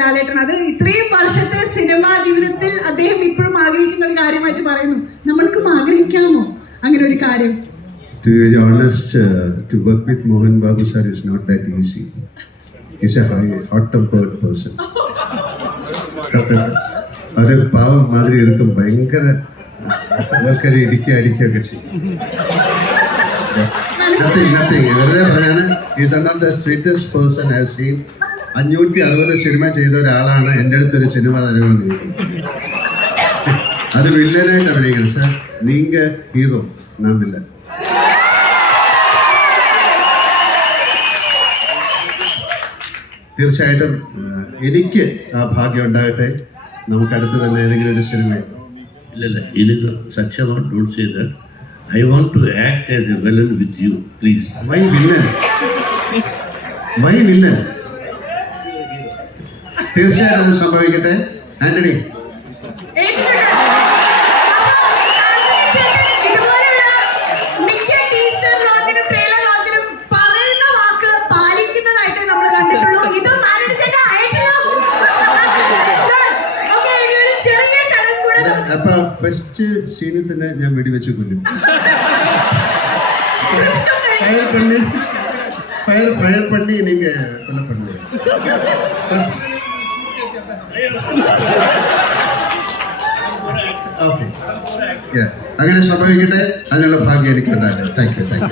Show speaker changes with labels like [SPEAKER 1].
[SPEAKER 1] ലാലേട്ടൻ. അത് ഇത്രയും വർഷത്തെ സിനിമാ ജീവിതത്തിൽ അദ്ദേഹം ഇപ്പോഴും ആഗ്രഹിക്കുന്ന ഒരു കാര്യമായിട്ട് പറയുന്നു. നമ്മൾക്കും ആഗ്രഹിക്കാമോ അങ്ങനെ ഒരു കാര്യം?
[SPEAKER 2] To be honest, uh, to work with Mohan Babu sir is not that easy. He's a high, hot-tempered person. അവരെ പാവം മാതിരി എടുക്കും. ഭയങ്കര ആൾക്കാരെ ഇടിക്കുക അടിക്കുകയൊക്കെ ചെയ്യും. നത്തിങ് നത്തിങ് വെറുതെ പറയാണ് is one of the sweetest person have seen അഞ്ഞൂറ്റി അറുപത് സിനിമ ചെയ്ത ഒരാളാണ് എന്റെ അടുത്തൊരു സിനിമ തരണമെന്ന് അത് വില്ലനായിട്ട് അഭിനയിക്കണം. സാർ നീങ്ക ഹീറോ നാം വില്ലൻ. തീർച്ചയായിട്ടും എനിക്ക് ആ ഭാഗ്യം ഉണ്ടാകട്ടെ. നമുക്ക് അടുത്ത് തന്നെ ഏതെങ്കിലും ഒരു സിനിമ
[SPEAKER 3] ഇല്ലല്ല എനിക്ക് such want say that I want to act as a villain with you please.
[SPEAKER 2] Why villain. Why villain. തീർച്ചയായിട്ടും അത് സംഭവിക്കട്ടെ. ആന്റണി.
[SPEAKER 1] അപ്പോ
[SPEAKER 2] ഫസ്റ്റ് സീനിൽ തന്നെ ഞാൻ വെടിവെച്ച് കൊല്ലും. ഫയർ പള്ളി ഫയർ ഫയർ പള്ളി നിങ്ങൾ കൊല്ല ഫസ്റ്റ് ഓക്കെ അങ്ങനെ സംഭവിക്കട്ടെ. അതിനുള്ള ഭാഗ്യം എനിക്ക് ഉണ്ടാകട്ടെ. Thank you thank U